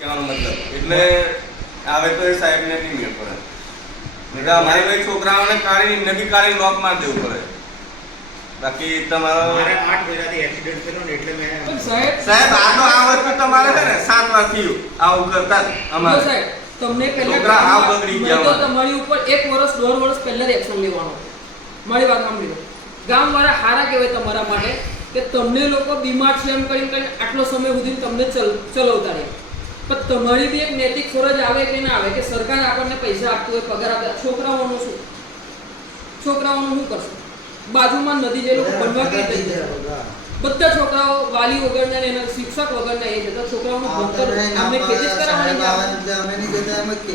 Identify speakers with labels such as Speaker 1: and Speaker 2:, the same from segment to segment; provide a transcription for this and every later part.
Speaker 1: કહેવાનો મતલબ. એટલે આવે તો એ સાહેબને નહીં મેળ પડે. નહીં અમારી ભાઈ છોકરાઓને કાઢી એમને બી કાઢી લોક માર દેવું પડે. બાકી તમારો
Speaker 2: મારે આઠ મહિનાથી એક્સિડન્ટ થયો ને એટલે મેં
Speaker 3: સાહેબ
Speaker 1: સાહેબ આનો આ વસ્તુ તમારે છે ને સાત વાર થયું. આવું કરતા અમારે.
Speaker 3: સાહેબ તમને પહેલા
Speaker 1: છોકરા બગડી ગયા
Speaker 3: તો તમારી ઉપર એક વર્ષ દોઢ વર્ષ પહેલા એક્શન લેવાનો. મારી વાત સાંભળી લો. ગામ વાળા હારા કહેવાય તમારા માટે કે તમને લોકો બીમાર છે એમ કરીને કરીને આટલો સમય સુધી તમને ચલાવતા રહ્યા. પણ તમારી બી એક નૈતિક ફરજ આવે કે ના આવે કે સરકાર આપણને પૈસા આપતું હોય પગાર આપે. છોકરાઓનું શું? છોકરાઓનું શું કરશે? બાજુમાં નદી જે લોકો ભણવા કઈ રીતે બધા. છોકરાઓ વાલી વગરના ને એના શિક્ષક વગરના એ છે. તો છોકરાઓનું ભણતર અમને ખેતી કરાવવાની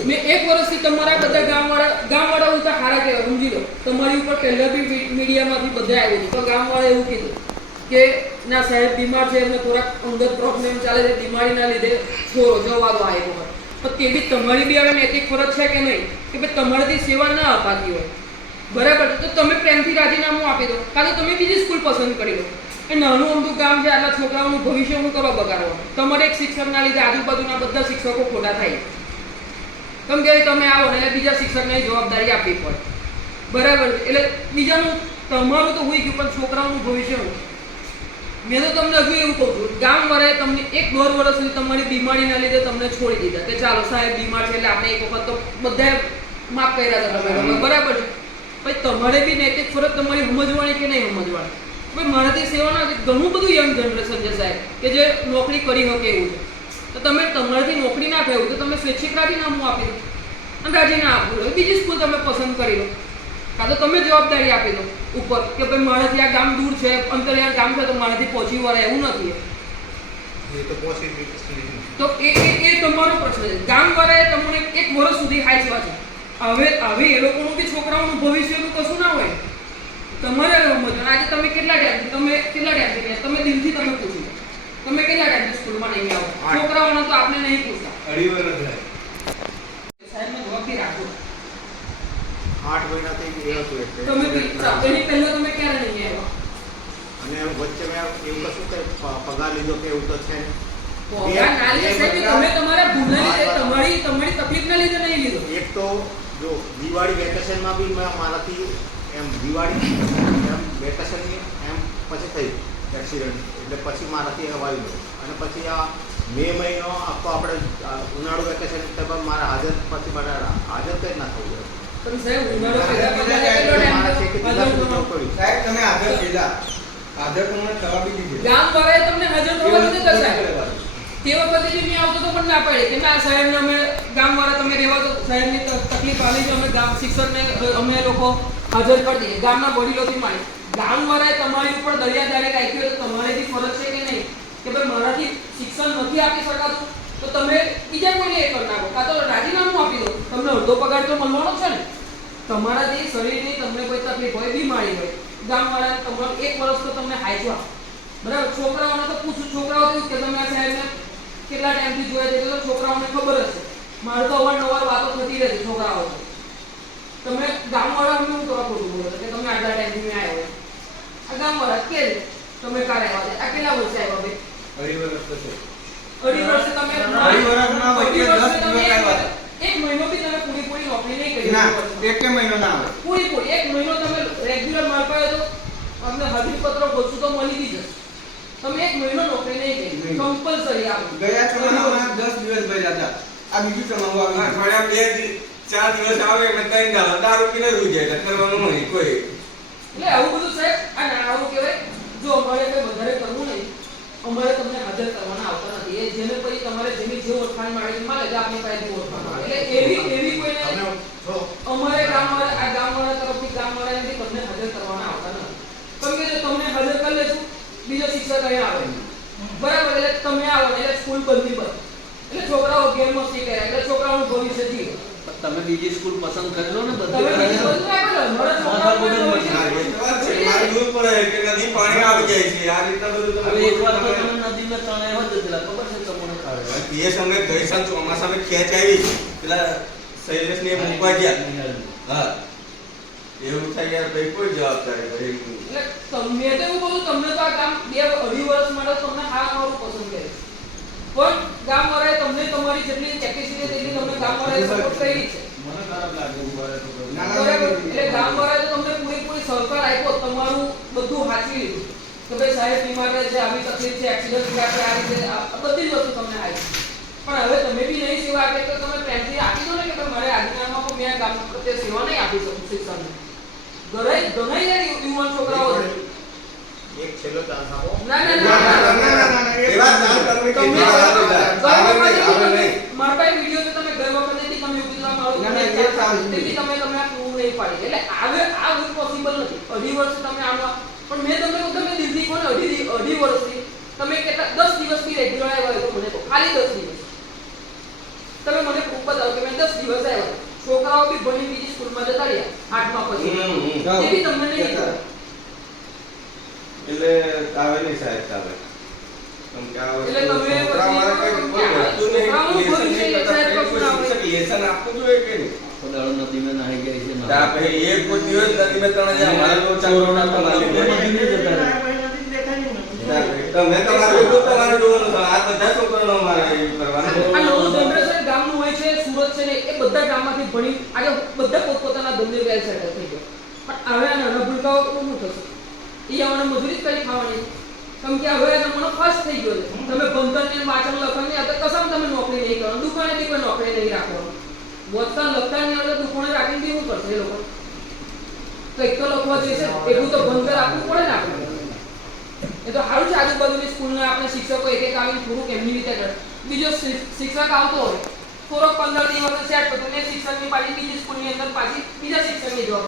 Speaker 3: મેં એક વર્ષથી તમારા બધા ગામવાળા ગામવાળા ઉલટા હારા કહેવાય સમજી લો. તમારી ઉપર પહેલા બી મીડિયામાંથી બધા આવ્યું તો ગામવાળા એવું કીધું. કે ના સાહેબ, બીમાર છે એમને થોડાક અંદર પ્રોબ્લેમ ચાલે છે, બીમારીના લીધે છોરો જવા દો હોય. પણ બી તમારી બી હવે નૈતિક ફરજ છે કે નહીં? કે ભાઈ તમારાથી સેવા ના અપાતી હોય. બરાબર? તો તમે પ્રેમથી રાજીનામું આપી દો. કાં તો તમે બીજી સ્કૂલ પસંદ કરી લો. એ નાનું અમથું ગામ છે, આટલા છોકરાઓનું ભવિષ્ય હું કરવા બગાડવાનું તમારે એક શિક્ષકના લીધે આજુબાજુના બધા શિક્ષકો ખોટા થાય. કેમ કે તમે આવો ને એટલે બીજા શિક્ષકને જવાબદારી આપવી પડે. બરાબર. એટલે બીજાનું, તમારું તો હોઈ ગયું, પણ છોકરાઓનું ભવિષ્ય મેં તો તમને હજુ એવું કહું છું ગામ વાળાએ તમને એક દોઢ વર્ષ સુધી તમારી બીમારીના લીધે તમને છોડી દીધા કે ચાલો સાહેબ, બીમાર છે એટલે આપણે એક વખત તો બધાએ માફ કર્યા હતા તમે બરાબર છે? પછી તમારે બી નૈતિક ફરજ તમારી સમજવાની કે નહીં સમજવાની? ભાઈ, મારાથી સેવાના ઘણું બધું યંગ જનરેશન છે સાહેબ, કે જે નોકરી કરી શકે એવું છે. તો તમે તમારાથી નોકરી ના થયું તો તમે સ્વૈચ્છિક રાજીનામું આપી દો અને રાજીના આપવું બીજી સ્કૂલ તમે પસંદ કરી લો. કાં તો તમે જવાબદારી આપી દો ઉપર કે ભાઈ મારાથી આ ગામ દૂર છે અંતરિયાળ ગામ છે તો મારાથી પહોંચી વળે એવું નથી.
Speaker 2: તો
Speaker 3: એ એ એ તમારો પ્રશ્ન છે. ગામ વાળાએ તમને એક વર્ષ સુધી હાચવા છે. હવે હવે એ લોકોનું કે છોકરાઓનું ભવિષ્યનું કશું ના હોય. તમારે સમજણ આજે તમે કેટલા ટાઈમથી તમે કેટલા ટાઈમથી ગયા? તમે દિલથી તમે પૂછો. તમે કેટલા ટાઈમ સ્કૂલમાં નહીં આવો. છોકરાઓને તો આપણે નહીં પૂછતા.
Speaker 1: અઢી વર્ષ થાય
Speaker 3: સાહેબને જવાબથી રાખો
Speaker 2: આઠ મહિનાથી એ હતું એટલે.
Speaker 3: તમે એની પહેલા તમે ક્યારે નહીં આવ્યા?
Speaker 2: અને વચ્ચે મેં એવું કશું કે પગાર લીધો કે એવું તો છે એક તો જો દિવાળી વેકેશનમાં બી મેં મારાથી એમ દિવાળી એમ વેકેશનની એમ પછી થયું એક્સિડન્ટ એટલે પછી મારાથી હવાઈ ગયો. અને પછી આ મે મહિનો આખો આપણે ઉનાળુ વેકેશન મારા હાજર પછી મારા હાજર કંઈ ના થવું જોઈએ
Speaker 3: પણ સાહેબ ઉનાળો
Speaker 4: સાહેબ તમે હાજર કીધા હાજર તમને થવા બી દીધી.
Speaker 3: ગામ વાળાએ તમને હાજર થવા દીધું સાહેબ તે વખતે જે મેં આવતો તો પણ ના પાડે. કે ના સાહેબને અમે ગામ વાળા તમે રહેવા તો સાહેબની તકલીફ આવી છે અમે ગામ શિક્ષકને અમે લોકો હાજર કરી દઈએ. ગામના વડીલોથી માંડી ગામ વાળાએ તમારી ઉપર દરિયાદારી રાખી હોય તો તમારે બી ફરજ છે કે નહીં? કે ભાઈ મારાથી શિક્ષણ નથી આપી શકાતું? તો તમે બીજા કોઈને એ કરી નાખો. કાં તો રાજીનામું આપી દો. તમને અડધો પગાર તો મળવાનો છે ને. તમારા શરીરની તમને કોઈ તકલીફ હોય બીમારી હોય ગામવાળાને તમારો એક વર્ષ તો તમને હાચવા બરાબર? છોકરાઓને તો પૂછું છોકરાઓ તો કે તમે આ સાહેબને કેટલા ટાઈમથી જોયા છે? એટલે છોકરાઓને ખબર હશે મારે તો અવારનવાર વાતો થતી રહેતી છોકરાઓ તમે ગામવાળાને હું કરવા ખોટું બોલો કે તમે આટલા ટાઈમથી મેં આવ્યો આ ગામવાળા કે તમે કાલે આવ્યા આ કેટલા વર્ષે આવ્યા ભાઈ?
Speaker 4: અઢી વર્ષ થશે.
Speaker 3: અઢી વર્ષે તમે
Speaker 4: અઢી વર્ષના વચ્ચે
Speaker 3: અઢી વર્ષે
Speaker 4: દસ
Speaker 3: તમે એક- એક મહિનો બી તમે પૂરી પૂરી નોકરી નહીં કરી
Speaker 4: ના એક કે મહિનો ના આવે
Speaker 3: પૂરી પૂરી એક મહિનો તમે રેગ્યુલર માર પાયો તો અમને હાજરી પત્ર ગોતું તો મળી બી તમે એક મહિનો નોકરી નહીં કરી. કમ્પલસરી આપો
Speaker 4: ગયા ચમાનામાં દસ દિવસ ભર્યા હતા. આ બીજું ચમાવું આવ્યું
Speaker 1: અઠવાડિયા બે ચાર દિવસ આવે એટલે ત્રણ દાડા. દારૂ પીને જ જાય એટલે કરવાનું નહીં કોઈ.
Speaker 3: એટલે આવું બધું સાહેબ આ ના આવું કહેવાય. જો અમારે કઈ વધારે કરવું નહીં અમારે તમને હાજર કરવાના આવતા નથી. એ જેને પછી તમારે જેની જે ઓળખાણ મળે આપણી પાસેથી ઓળખાણ મળે. એટલે એવી એવી કોઈને
Speaker 2: તમે જો
Speaker 3: અમારે ગામવાળા આ ગામવાળા તરફથી ગામવાળાને બી તમને હાજર કરવાના આવતા નથી કેમ કે જો તમને હાજર કરી લેશું બીજો શિક્ષક અહીંયા આવે બરાબર એટલે તમે આવો એટલે સ્કૂલ બંધી બંધ એટલે છોકરાઓ ગેમ મસ્તી એટલે છોકરાઓનું ભવિષ્ય જીવે.
Speaker 5: તમે બીજી સ્કૂલ પસંદ કરી લો ને બધી.
Speaker 3: બધું આપો ને, મારા છોકરાઓનું ભવિષ્ય
Speaker 1: ના, એ તો વાત છે. મારે દૂર પડે કે નદી પાણી આવી જાય છે આ રીતના બધું તમે
Speaker 5: હવે તો તમે નદીમાં તણાઈ જતેલા ખબર છે તમને ખાવે
Speaker 1: પીએસ અમને ગઈ સાલ ચોમાસામાં ખેંચ આવી. પેલા શૈલેષને ને મૂકવા ગયા. હા. એવું થાય યાર ભાઈ કોઈ જવાબદારી ભાઈ
Speaker 3: તમને તો એવું કહું તમને તો આ કામ બે અઢી વર્ષ માટે તમને હા મારું પસંદ કરે પણ ગામ વાળાએ તમને તમારી વાળાએ સપોર્ટ કરી છે
Speaker 2: મને ખરાબ લાગે ઊભા રહે તો
Speaker 3: એટલે ગામ વાળાએ તો તમને પૂરેપૂરી સહકાર આપ્યો તમારું બધું હાચવી લીધું કે ભાઈ સાહેબ બીમાર છે આવી તકલીફ છે એક્સિડન્ટ થયા છે આ રીતે બધી વસ્તુ તમને આવી પણ હવે તમે બી નહીં સેવા આપે તો તમે પ્રેમથી આપી દો ને કે મારે આજનામાં પણ મેં ગામ પ્રત્યે સેવા નહીં આપી શકું શિક્ષણની ઘરે ઘણા યુવાન છોકરાઓ છે
Speaker 2: એક છેલ્લો ચાન્સ આપો
Speaker 3: ના ના
Speaker 4: ના,
Speaker 3: ના
Speaker 4: ના,
Speaker 3: ના
Speaker 4: ના, ના, ના, એ
Speaker 1: એવા ચાલ કરવી કે
Speaker 3: તમે
Speaker 1: જેવા
Speaker 3: ગઈ
Speaker 1: બધા. આવે નહીં, આવે
Speaker 3: વખતે
Speaker 1: નહીં.
Speaker 3: મારા પાસે વીડિયો છે તમે ગઈ વખતે તમે ઉકેલવા મારો
Speaker 4: ના, ના, એ ચાલુ.
Speaker 3: તેથી તમે તમે આ proof નહીં પાડી એટલે આવે આ ઇમ્પોસિબલ નથી. અઢી વર્ષ તમે આમાં પણ મેં તમને તમે દિલ્હી કોને અઢી અઢી વર્ષથી તમે કેટલા દસ દિવસથી રેગ્યુલર આવ્યા તો મને કહો. ખાલી દસ દિવસ. તમે મને proof બતાવો કે મેં દસ દિવસ આવ્યા છોકરાઓ બી ભણી બીજી સ્કૂલમાં જતા રહ્યા આઠમા પછી. તે તમને નહીં.
Speaker 1: એટલે આવે નહીં સાહેબ ચાલે તમે કે આ
Speaker 3: એટલે તમે
Speaker 1: છોકરા મારે
Speaker 3: પછી
Speaker 1: કઈ કોઈ વસ્તુ નહીં,
Speaker 3: છોકરાઓનું
Speaker 1: લેસન
Speaker 3: ભવિષ્ય
Speaker 1: નહીં કરતા
Speaker 3: સાહેબ
Speaker 1: પછી કોઈ
Speaker 3: કશું ના
Speaker 1: શિક્ષક લેસન આપવું જોઈએ કે નહીં
Speaker 5: આખો દાડો નદીમાં નાહી જાય છે ને.
Speaker 1: ત્યાં પછી એક કોઈ દિવસ નથી મેં ત્રણ હજાર મારા લોકો
Speaker 5: કોરોના તો
Speaker 1: પછી તમે તમારે એટલું તમારે જોવાનું છે. આ બધા છોકરાનો મારે કરવાનું
Speaker 3: આ નવું જનરેશન ગામનું હોય છે સુરત છે ને એ બધા ગામમાંથી ભણી આજે બધા પોતપોતાના ધંધે વેલ સેટલ થઈ ગયા. પણ હવે આ નાના ભૂલકાઓ શું થશે? એ અમને મજૂરી જ કરી ખાવાની. કેમ કે હવે તમારો ફર્સ્ટ થઈ ગયો છે. તમે ભણતર ને વાંચન લખન ને અત્યારે તમે નોકરી નહીં કરો દુકાને કોઈ નોકરી નહીં રાખવાનું. વાંચતા લખતા નહીં આવડે તો દુકાને રાખીને દેવું પડશે એ લોકો કંઈક તો લખવા જશે એવું તો બંધ આપવું પડે ને આપણે. એ તો સારું છે આજુબાજુની સ્કૂલના આપણે શિક્ષકો એક એક આવીને થોડુંક એમની રીતે કરે. બીજો શિક્ષક આવતો હોય, થોડોક પંદર દિવસ સેટ થતો ને શિક્ષકની પાછી બીજી સ્કૂલની અંદર પાછી બીજા શિક્ષકની જોબ